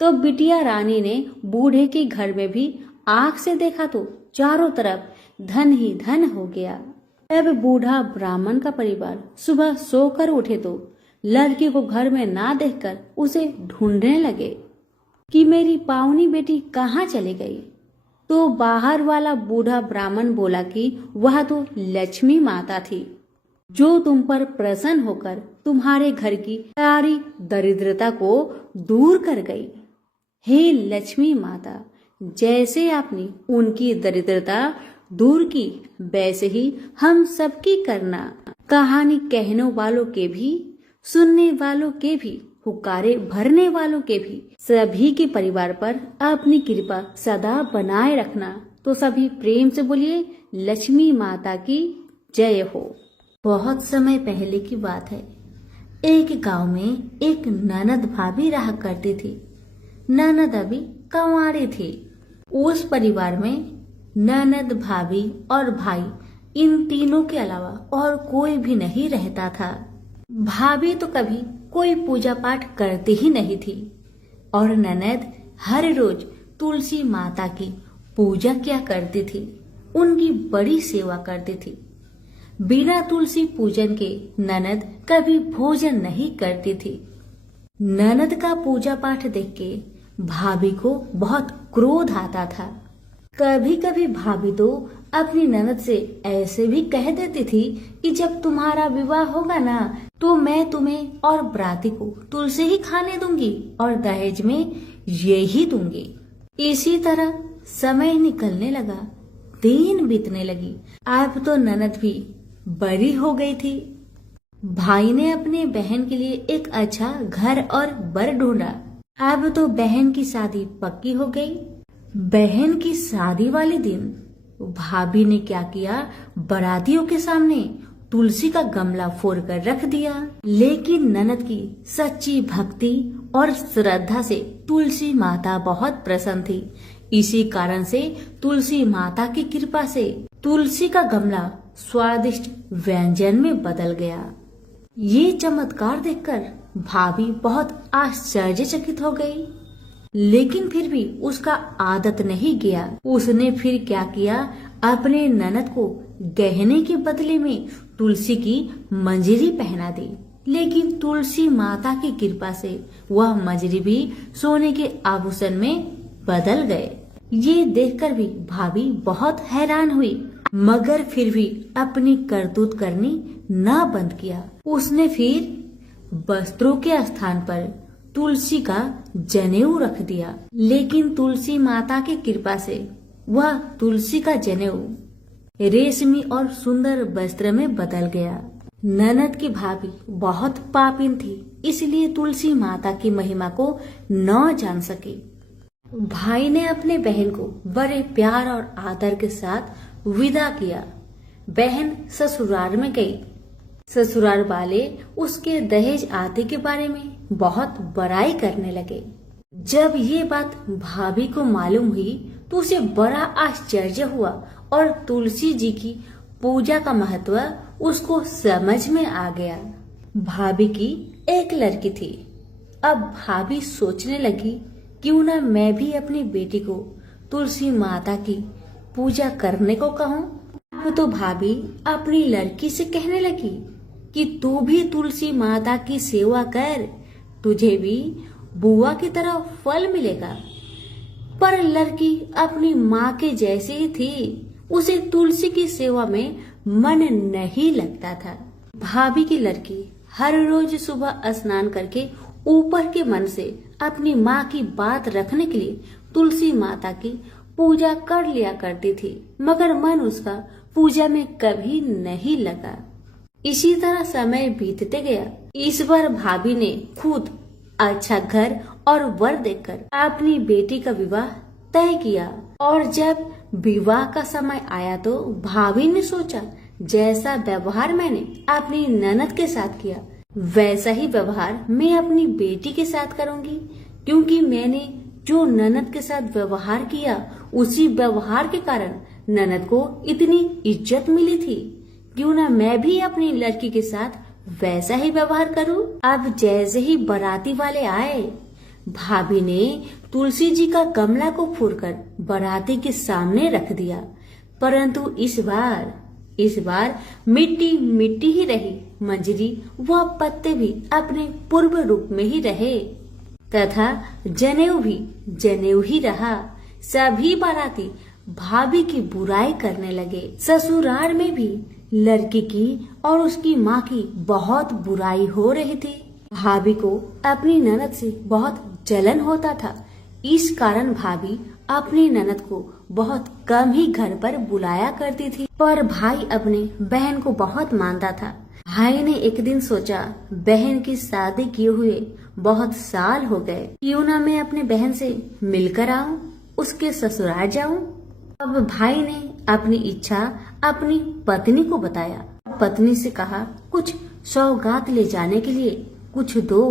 तो बिटिया रानी ने बूढ़े के घर में भी आंख से देखा तो चारों तरफ धन ही धन हो गया। तब बूढ़ा ब्राह्मण का परिवार सुबह सोकर उठे तो लड़की को घर में ना देखकर उसे ढूंढने लगे कि मेरी पावनी बेटी कहाँ चली गई। तो बाहर वाला बूढ़ा ब्राह्मण बोला कि वह तो लक्ष्मी माता थी, जो तुम पर प्रसन्न होकर तुम्हारे घर की सारी दरिद्रता को दूर कर गई। हे लक्ष्मी माता, जैसे आपने उनकी दरिद्रता दूर की वैसे ही हम सबकी करना। कहानी कहने वालों के भी, सुनने वालों के भी, हुक्कारे भरने वालों के भी, सभी के परिवार पर अपनी कृपा सदा बनाए रखना। तो सभी प्रेम से बोलिए, लक्ष्मी माता की जय हो। बहुत समय पहले की बात है। एक गांव में एक ननद भाभी रहा करती थी। ननद अभी कंवारी थी। उस परिवार में ननद, भाभी और भाई, इन तीनों के अलावा और कोई भी नहीं रहता था। भाभी तो कभी कोई पूजा पाठ करती ही नहीं थी और ननद हर रोज तुलसी माता की पूजा किया करती थी, उनकी बड़ी सेवा करती थी। बिना तुलसी पूजन के ननद कभी भोजन नहीं करती थी। ननद का पूजा पाठ देख के भाभी को बहुत क्रोध आता था। कभी कभी भाभी तो अपनी ननद से ऐसे भी कह देती थी कि जब तुम्हारा विवाह होगा ना तो मैं तुम्हें और बराती को तुलसी ही खाने दूंगी और दहेज में यही दूंगी। इसी तरह समय निकलने लगा, दिन बीतने लगी। अब तो ननद भी बड़ी हो गई थी। भाई ने अपने बहन के लिए एक अच्छा घर और बर ढूंढा। अब तो बहन की शादी पक्की हो गई। बहन की शादी वाले दिन भाभी ने क्या किया, बारातियों के सामने तुलसी का गमला फोड़कर रख दिया। लेकिन ननद की सच्ची भक्ति और श्रद्धा से तुलसी माता बहुत प्रसन्न थी। इसी कारण से तुलसी माता की कृपा से तुलसी का गमला स्वादिष्ट व्यंजन में बदल गया। ये चमत्कार देखकर भाभी बहुत आश्चर्यचकित हो गई, लेकिन फिर भी उसका आदत नहीं गया। उसने फिर क्या किया, अपने ननद को गहने के बदले में तुलसी की मंजरी पहना दी। लेकिन तुलसी माता की कृपा से वह मंजरी भी सोने के आभूषण में बदल गए। ये देखकर भी भाभी बहुत हैरान हुई, मगर फिर भी अपनी करतूत करनी न बंद किया। उसने फिर वस्त्रों के स्थान पर तुलसी का जनेऊ रख दिया। लेकिन तुलसी माता की कृपा से वह तुलसी का जनेऊ रेशमी और सुंदर वस्त्र में बदल गया। ननद की भाभी बहुत पापिन थी, इसलिए तुलसी माता की महिमा को न जान सकी। भाई ने अपने बहन को बड़े प्यार और आदर के साथ विदा किया। बहन ससुराल में गई। ससुराल वाले उसके दहेज आदि के बारे में बहुत बड़ाई करने लगे। जब ये बात भाभी को मालूम हुई तो उसे बड़ा आश्चर्य हुआ और तुलसी जी की पूजा का महत्व उसको समझ में आ गया। भाभी की एक लड़की थी। अब भाभी सोचने लगी, क्यों ना मैं भी अपनी बेटी को तुलसी माता की पूजा करने को कहूँ। अब तो भाभी अपनी लड़की से कहने लगी कि तू भी तुलसी माता की सेवा कर, तुझे भी बुआ की तरह फल मिलेगा। पर लड़की अपनी माँ के जैसी ही थी, उसे तुलसी की सेवा में मन नहीं लगता था। भाभी की लड़की हर रोज सुबह स्नान करके ऊपर के मन से अपनी माँ की बात रखने के लिए तुलसी माता की पूजा कर लिया करती थी, मगर मन उसका पूजा में कभी नहीं लगा। इसी तरह समय बीतते गया। इस बार भाभी ने खुद अच्छा घर और वर देखकर अपनी बेटी का विवाह तय किया। और जब विवाह का समय आया तो भाभी ने सोचा, जैसा व्यवहार मैंने अपनी ननद के साथ किया वैसा ही व्यवहार मैं अपनी बेटी के साथ करूंगी, क्योंकि मैंने जो ननद के साथ व्यवहार किया उसी व्यवहार के कारण ननद को इतनी इज्जत मिली थी। क्यों ना मैं भी अपनी लड़की के साथ वैसा ही व्यवहार करूं। अब जैसे ही बाराती वाले आए, भाभी ने तुलसी जी का गमला को फोड़कर बाराती के सामने रख दिया, परंतु इस बार मिट्टी मिट्टी ही रही। मंजरी व पत्ते भी अपने पूर्व रूप में ही रहे तथा जनेऊ भी जनेऊ ही रहा। सभी बाराती भाभी की बुराई करने लगे। ससुराल में भी लड़की की और उसकी माँ की बहुत बुराई हो रही थी। भाभी को अपनी ननद से बहुत जलन होता था। इस कारण भाभी अपनी ननद को बहुत कम ही घर पर बुलाया करती थी। पर भाई अपने बहन को बहुत मानता था। भाई ने एक दिन सोचा, बहन की शादी किए हुए बहुत साल हो गए, क्यों ना मैं अपने बहन से मिलकर आऊं, उसके ससुराल जाऊं। अब भाई ने अपनी इच्छा अपनी पत्नी को बताया। पत्नी से कहा, कुछ सौगात ले जाने के लिए कुछ दो।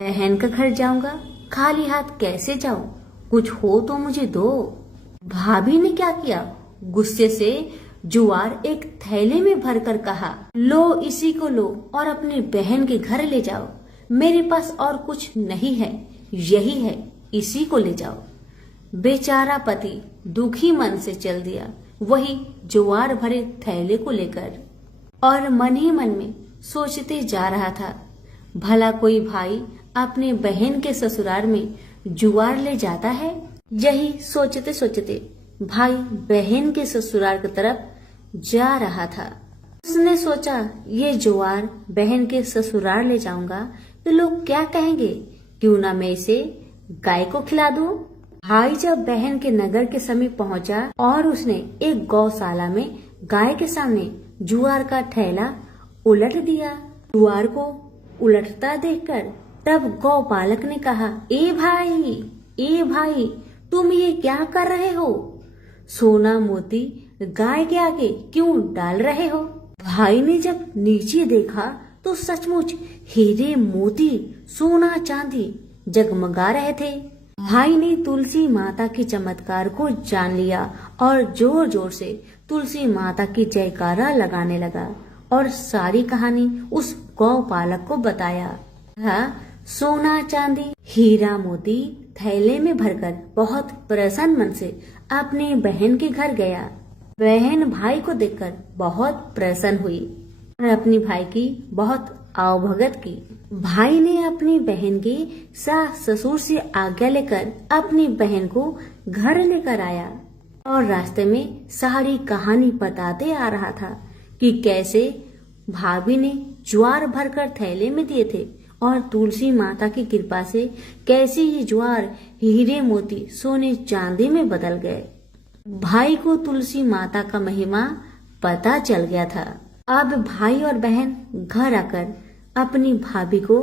बहन का घर जाऊंगा, खाली हाथ कैसे जाऊं, कुछ हो तो मुझे दो। भाभी ने क्या किया, गुस्से से जुआर एक थैले में भरकर कहा, लो इसी को लो और अपनी बहन के घर ले जाओ। मेरे पास और कुछ नहीं है, यही है, इसी को ले जाओ। बेचारा पति दुखी मन से चल दिया, वही जुआर भरे थैले को लेकर, और मन ही मन में सोचते जा रहा था, भला कोई भाई अपने बहन के ससुराल में जुआर ले जाता है। यही सोचते सोचते भाई बहन के ससुराल की तरफ जा रहा था। उसने सोचा, ये जुआर बहन के ससुराल ले जाऊंगा तो लोग क्या कहेंगे, क्यों ना मैं इसे गाय को खिला दूं। भाई जब बहन के नगर के समीप पहुंचा और उसने एक गौशाला में गाय के सामने जुआर का थैला उलट दिया। जुआर को उलटता देखकर तब गौपालक ने कहा, ए भाई तुम ये क्या कर रहे हो, सोना मोती गाय के आगे क्यों डाल रहे हो। भाई ने जब नीचे देखा तो सचमुच हीरे मोती सोना चांदी जगमगा रहे थे। भाई ने तुलसी माता के चमत्कार को जान लिया और जोर जोर से तुलसी माता की जयकारा लगाने लगा और सारी कहानी उस गौपालक को बताया। सोना चांदी हीरा मोती थैले में भरकर बहुत प्रसन्न मन से अपने बहन के घर गया। बहन भाई को देखकर बहुत प्रसन्न हुई और अपनी भाई की बहुत आवभगत की। भाई ने अपनी बहन के सास ससुर से आज्ञा लेकर अपनी बहन को घर लेकर आया और रास्ते में सारी कहानी बताते आ रहा था कि कैसे भाभी ने ज्वार भरकर थैले में दिए थे और तुलसी माता की कृपा से कैसे ये ज्वार हीरे मोती सोने चांदी में बदल गए। भाई को तुलसी माता का महिमा पता चल गया था। अब भाई और बहन घर आकर अपनी भाभी को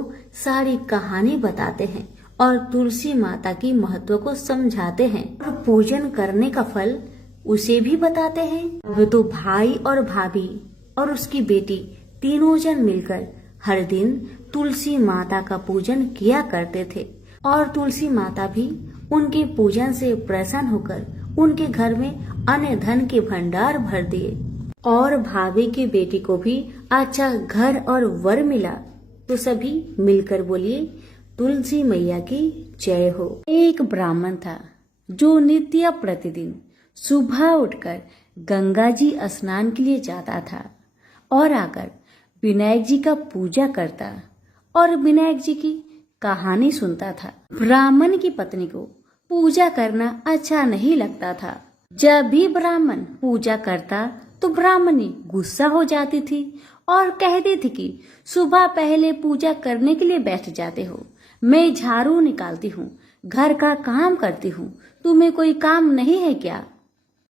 सारी कहानी बताते हैं और तुलसी माता की महत्व को समझाते हैं और पूजन करने का फल उसे भी बताते हैं। अब तो भाई और भाभी और उसकी बेटी तीनों जन मिलकर हर दिन तुलसी माता का पूजन किया करते थे और तुलसी माता भी उनके पूजन से प्रसन्न होकर उनके घर में अन्न धन के भंडार भर दिए और भाभी की बेटी को भी अच्छा घर और वर मिला। तो सभी मिलकर बोलिए तुलसी मैया की जय हो। एक ब्राह्मण था जो नित्य प्रतिदिन सुबह उठकर गंगा जी स्नान के लिए जाता था और आकर विनायक जी का पूजा करता और विनायक जी की कहानी सुनता था। ब्राह्मण की पत्नी को पूजा करना अच्छा नहीं लगता था। जब भी ब्राह्मण पूजा करता तो ब्राह्मणी गुस्सा हो जाती थी और कहती थी कि सुबह पहले पूजा करने के लिए बैठ जाते हो, मैं झाड़ू निकालती हूँ, घर का काम करती हूँ, तुम्हें कोई काम नहीं है क्या?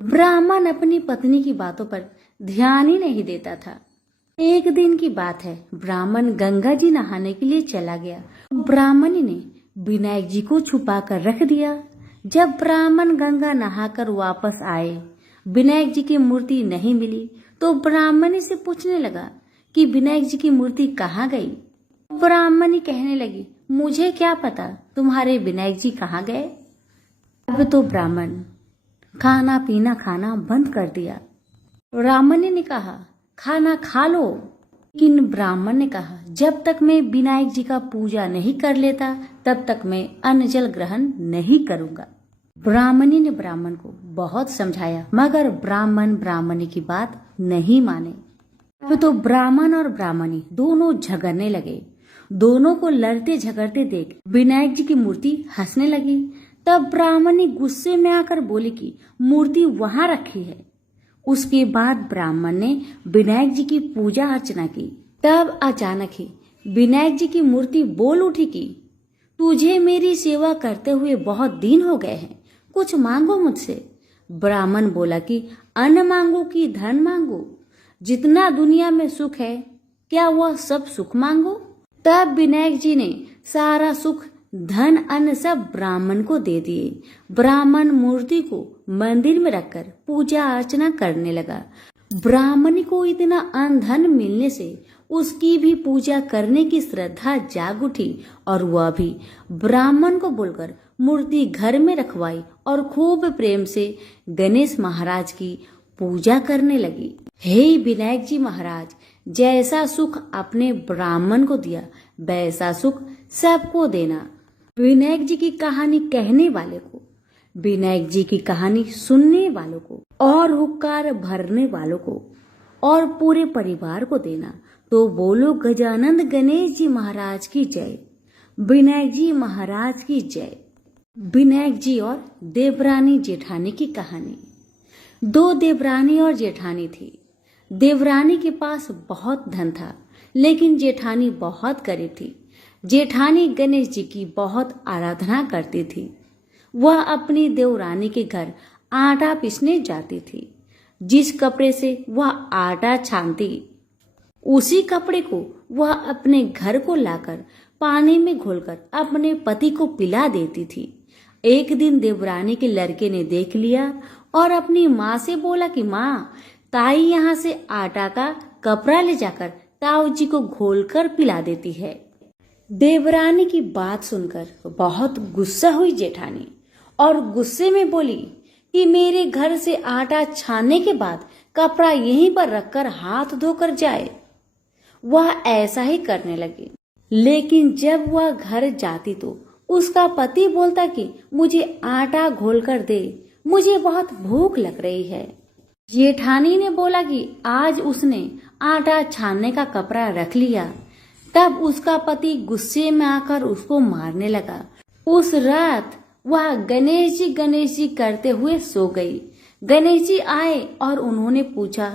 ब्राह्मण अपनी पत्नी की बातों पर ध्यान ही नहीं देता था। एक दिन की बात है, ब्राह्मण गंगा जी नहाने के लिए चला गया। ब्राह्मणी ने विनायक जी को छुपा कर रख दिया। जब ब्राह्मण गंगा नहाकर वापस आए, विनायक जी की मूर्ति नहीं मिली तो ब्राह्मणी से पूछने लगा कि विनायक जी की मूर्ति कहाँ गई। ब्राह्मणी कहने लगी, मुझे क्या पता तुम्हारे विनायक जी कहाँ गए। अब तो ब्राह्मण खाना पीना खाना बंद कर दिया। ब्राह्मणी ने कहा, खाना खा लो, लेकिन ब्राह्मण ने कहा, जब तक मैं विनायक जी का पूजा नहीं कर लेता तब तक मैं अन्न जल ग्रहण नहीं करूंगा। ब्राह्मणी ने ब्राह्मण को बहुत समझाया मगर ब्राह्मण ब्राह्मणी की बात नहीं माने। अब तो ब्राह्मण और ब्राह्मणी दोनों झगड़ने लगे। दोनों को लड़ते झगड़ते देख विनायक जी की मूर्ति हंसने लगी। तब ब्राह्मणी गुस्से में आकर बोली कि मूर्ति वहां रखी है। उसके बाद ब्राह्मण ने विनायक जी की पूजा अर्चना की। तब अचानक ही विनायक जी की मूर्ति बोल उठी कि तुझे मेरी सेवा करते हुए बहुत दिन हो गए हैं, कुछ मांगो मुझसे। ब्राह्मण बोला कि अन्न मांगो कि धन मांगो, जितना दुनिया में सुख है क्या वह सब सुख मांगो। तब विनायक जी ने सारा सुख धन अन्न सब ब्राह्मण को दे दिए। ब्राह्मण मूर्ति को मंदिर में रखकर पूजा अर्चना करने लगा। ब्राह्मण को इतना अन्न धन मिलने से उसकी भी पूजा करने की श्रद्धा जाग उठी और वह भी ब्राह्मण को बोलकर मूर्ति घर में रखवाई और खूब प्रेम से गणेश महाराज की पूजा करने लगी। हे विनायक जी महाराज, जैसा सुख आपने ब्राह्मण को दिया वैसा सुख सबको देना। विनायक जी की कहानी कहने वाले को, विनायक जी की कहानी सुनने वालों को और हुक्कार भरने वालों को और पूरे परिवार को देना। तो बोलो गजानंद गणेश जी महाराज की जय, विनायक जी महाराज की जय। विनायक जी और देवरानी जेठानी की कहानी। दो देवरानी और जेठानी थी। देवरानी के पास बहुत धन था लेकिन जेठानी बहुत गरीब थी। जेठानी गणेश जी की बहुत आराधना करती थी। वह अपनी देवरानी के घर आटा पीसने जाती थी। जिस कपड़े से वह आटा छानती उसी कपड़े को वह अपने घर को लाकर पानी में घोलकर अपने पति को पिला देती थी। एक दिन देवरानी के लड़के ने देख लिया और अपनी माँ से बोला कि माँ, ताई यहाँ से आटा का कपड़ा ले जाकर ताऊ जी को घोलकर पिला देती है। देवरानी की बात सुनकर बहुत गुस्सा हुई जेठानी और गुस्से में बोली कि मेरे घर से आटा छानने के बाद कपड़ा यहीं पर रखकर हाथ धोकर जाए। वह ऐसा ही करने लगी, लेकिन जब वह घर जाती तो उसका पति बोलता कि मुझे आटा घोलकर दे, मुझे बहुत भूख लग रही है। जेठानी ने बोला कि आज उसने आटा छानने का कपड़ा रख लिया। तब उसका पति गुस्से में आकर उसको मारने लगा। उस रात वह गणेश जी करते हुए सो गई। गणेश जी आए और उन्होंने पूछा,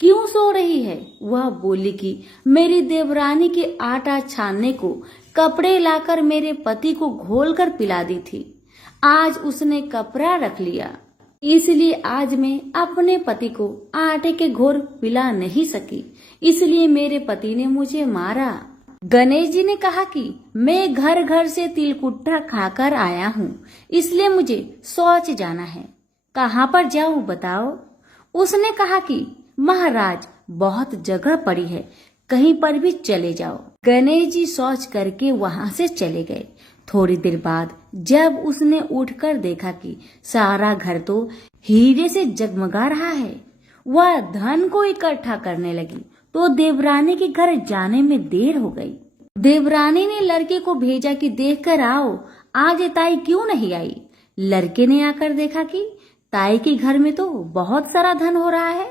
क्यों सो रही है? वह बोली कि मेरी देवरानी के आटा छानने को कपड़े लाकर मेरे पति को घोलकर पिला दी थी। आज उसने कपड़ा रख लिया, इसलिए आज मैं अपने पति को आटे के घोर पिला नहीं सकी, इसलिए मेरे पति ने मुझे मारा। गणेश जी ने कहा कि मैं घर घर से तिलकुट्टा खाकर आया हूँ, इसलिए मुझे शौच जाना है। कहाँ पर जाऊँ बताओ? उसने कहा कि महाराज बहुत जगह पड़ी है, कहीं पर भी चले जाओ। गणेश जी शौच करके वहां से चले गए। थोड़ी देर बाद जब उसने उठकर देखा कि सारा घर तो हीरे से जगमगा रहा है, वह धन को इकट्ठा करने लगी तो देवरानी के घर जाने में देर हो गई। देवरानी ने लड़के को भेजा कि देखकर आओ, आज ताई क्यों नहीं आई। लड़के ने आकर देखा कि ताई के घर में तो बहुत सारा धन हो रहा है।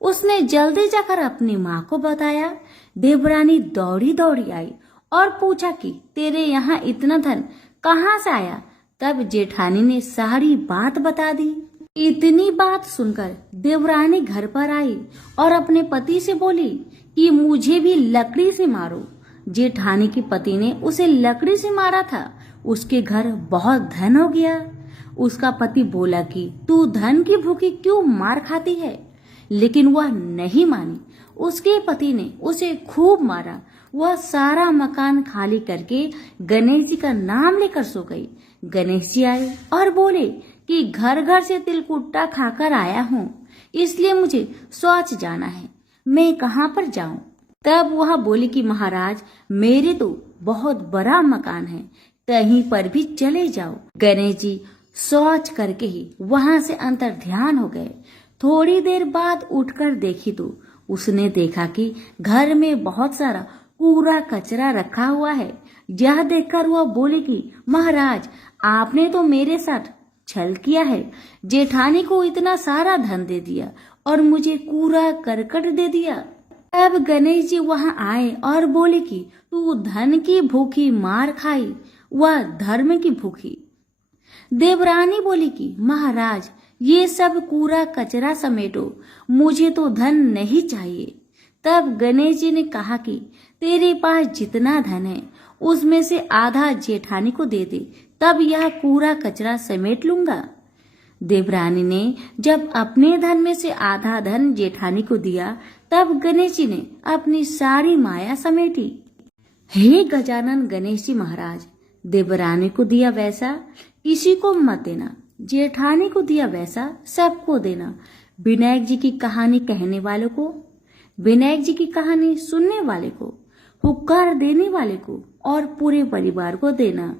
उसने जल्दी जाकर अपनी माँ को बताया। देवरानी दौड़ी दौड़ी आई और पूछा कि तेरे यहाँ इतना धन कहाँ से आया। तब जेठानी ने सारी बात बता दी। इतनी बात सुनकर देवरानी घर पर आई और अपने पति से बोली कि मुझे भी लकड़ी से मारो। जेठानी के पति ने उसे लकड़ी से मारा था। उसके घर बहुत धन हो गया। उसका पति बोला कि तू धन की भूखी क्यों मार खाती है, लेकिन वह नहीं मानी। उसके पति ने उसे खूब मारा। वह सारा मकान खाली करके गणेश जी का नाम लेकर सो गई। गणेश जी आए और बोले कि घर घर से तिलकुट्टा खाकर आया हूँ, इसलिए मुझे शौच जाना है, मैं कहाँ पर जाऊँ। तब वह बोली कि महाराज मेरे तो बहुत बड़ा मकान है, कहीं पर भी चले जाओ। गणेश जी शौच करके ही वहां से अंतर ध्यान हो गए। थोड़ी देर बाद उठकर देखी तो उसने देखा कि घर में बहुत सारा कूड़ा कचरा रखा हुआ है। यह देखकर वह बोले कि महाराज आपने तो मेरे साथ छल किया है। जेठानी को इतना सारा धन दे दिया और मुझे कूड़ा करकट दे दिया। अब गणेश जी वहां आए और बोले कि तू धन की भूखी मार खाई, वह धर्म की भूखी। देवरानी बोली कि महाराज ये सब कूड़ा कचरा समेटो, मुझे तो धन नहीं चाहिए। तब गणेश जी ने कहा कि तेरे पास जितना धन है उसमें से आधा जेठानी को दे दे, तब यह कूड़ा कचरा समेट लूंगा। देवरानी ने जब अपने धन में से आधा धन जेठानी को दिया, तब गणेश जी ने अपनी सारी माया समेटी। हे गजानन गणेश जी महाराज, देवरानी को दिया वैसा किसी को मत देना, जेठानी को दिया वैसा सबको देना। विनायक जी की कहानी कहने वालों को, विनायक जी की कहानी सुनने वाले को, हुक्कार देने वाले को और पूरे परिवार को देना।